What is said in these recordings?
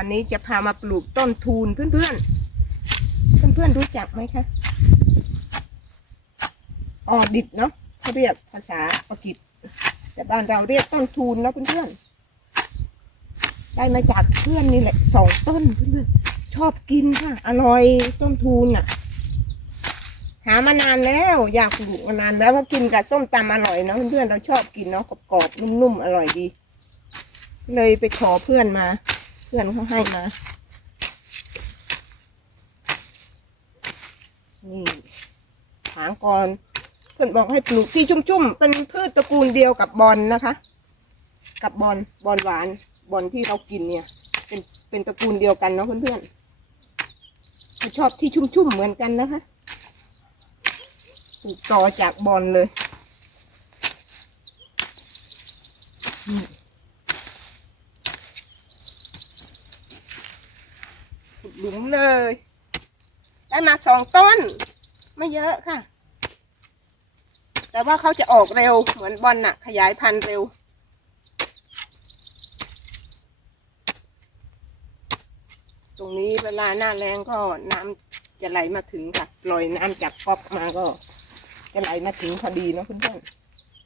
วันนี้จะพามาปลูกต้นทูนเพื่อนๆ เพื่อนๆรู้จักไหมคะ ออดิบเนาะเขาเรียกภาษาอังกฤษ แต่บ้านเราเรียกต้นทูนเนาะเพื่อนๆ ได้มาจากเพื่อนนี่แหละสองต้นเพื่อนๆ ชอบกินค่ะ อร่อยต้นทูนอะ หามานานแล้ว อยากปลูกมานานแล้วเพราะกินกับส้มตำอร่อยเนาะเพื่อนๆ เราชอบกินเนาะกรอบๆนุ่มๆ อร่อยดี เลยไปขอเพื่อนมา พื่อนเขาให้มา นี่ถางกอนเพื่อนบอกให้ปลูกที่ชุ่มๆ เป็นพืชตระกูลเดียวกับบอลนะคะ กับบอลบอลหวานบอลที่เรากินเนี่ย เป็นเป็นตระกูลเดียวกันเนาะเพื่อนๆเขาชอบที่ชุ่มๆเหมือนกันนะคะปลูกต่อจากบอลเลยนี่ขุด หลุมเลย ได้มาสองต้น ไม่เยอะค่ะ แต่ว่าเขาจะออกเร็วเหมือนบอลน่ะ ขยายพันธุ์เร็ว ตรงนี้เวลาหน้าแรงก็น้ำจะไหลมาถึงค่ะลอยน้ำจากก๊อกมาก็ จะไหลมาถึงพอดีเนาะเพื่อน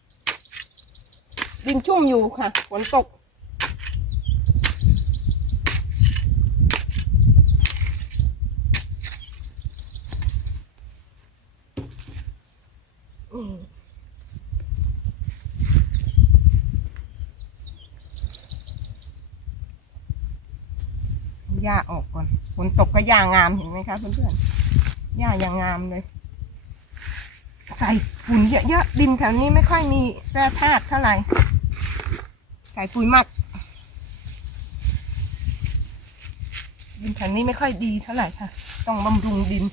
ๆดินชุ่มอยู่ค่ะฝนตก หญ้าออกก่อนฝนตกก็หญ้างามเห็นไหมคะเพื่อนๆหญ้าย่างงามเลย ใส่ฝุ่นเยอะๆดินแถวนี้ไม่ค่อยมีแร่ธาตุเท่าไหร่ ใส่ปุ๋ยหมักดินแถวนี้ไม่ค่อยดีเท่าไหร่ค่ะ ต้องบำรุงดิน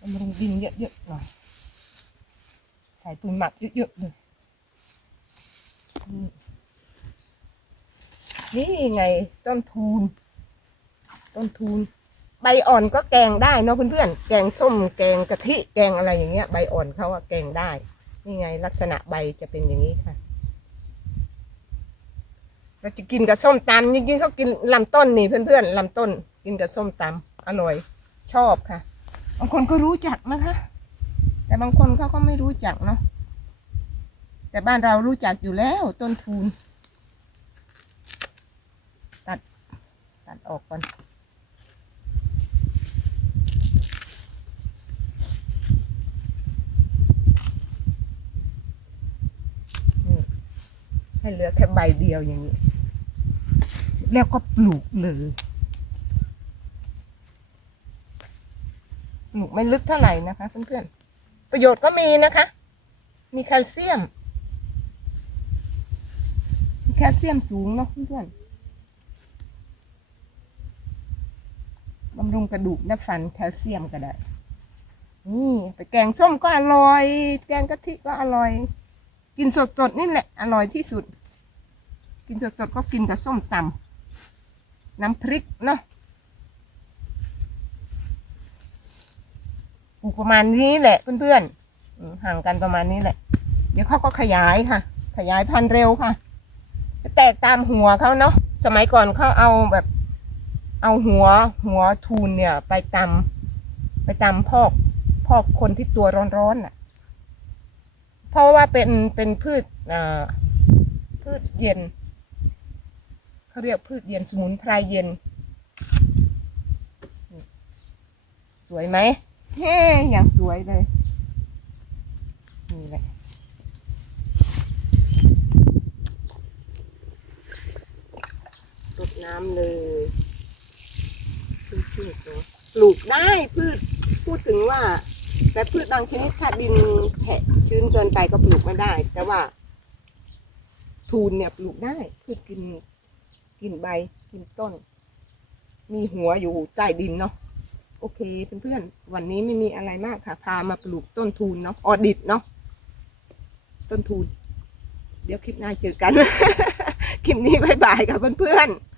บำรุงดินเยอะๆหน่อย ใส่ปุ๋ยหมักเยอะๆเลย นี่ไง ต้นทูน ต้นทูน ใบอ่อนก็แกงได้เนาะเพื่อนๆ แกงส้ม แกงกะทิ แกงอะไรอย่างเงี้ย ใบอ่อนเขาอะแกงได้ นี่ไง ลักษณะใบจะเป็นอย่างนี้ค่ะ เราจะกินกับส้มตำจริงๆเขากินลำต้นนี่เพื่อนๆลำต้น กินกับส้มตำอร่อย ชอบค่ะ บางคนก็รู้จักนะคะ แต่บางคนเขาก็ไม่รู้จักเนาะแต่บ้านเรารู้จักอยู่แล้วต้นทุน ตัด ตัดออกก่อนนี่ให้เหลือแค่ใบเดียวอย่างนี้ แล้วก็ปลูกเลยปลูกไม่ลึกเท่าไหร่นะคะเพื่อนๆ ประโยชน์ก็มีนะคะ มีแคลเซียม มีแคลเซียมสูงเนาะเพื่อนๆ บำรุงกระดูกและฟันแคลเซียมก็ได้ นี่ไปแกงส้มก็อร่อย แกงกะทิก็อร่อย กินสดๆนี่แหละ อร่อยที่สุด กินสดๆก็กินกับส้มตำน้ำพริกเนาะปลูประมาณนี้แหละเพื่อนๆห่างกันประมาณนี้แหละ เดี๋ยวเขาก็ขยายค่ะ ขยายพันธุ์เร็วค่ะ แตกตามหัวเขาเนาะสมัยก่อนเขาเอาแบบ เอาหัวหัวทูนเนี่ย ไปตำไปตำพอกพอกคนที่ตัวร้อนๆน่ะ เพราะว่าเป็นเป็นพืชอ่าพืชเย็นเขาเรียกพืชเย็นสมุนไพรเย็น สวยไหมเฮ้อย่างสวยเลยนี่แหละรดน้ำเลย ปลูกได้พืชพูดถึงว่า แต่พืชบางชนิดถ้าดินแฉะชื้นเกินไปก็ปลูกไม่ได้ แต่ว่า ทูนเนี่ยปลูกได้พืชกินกินใบกินต้น มีหัวอยู่ใต้ดินเนาะโอเคเพื่อนๆวันนี้ไม่มีอะไรมากค่ะ พามาปลูกต้นทูนเนาะออดิบเนาะต้นทูน เดี๋ยวคลิปหน้าเจอกัน คลิปนี้บายบายค่ะเพื่อนๆ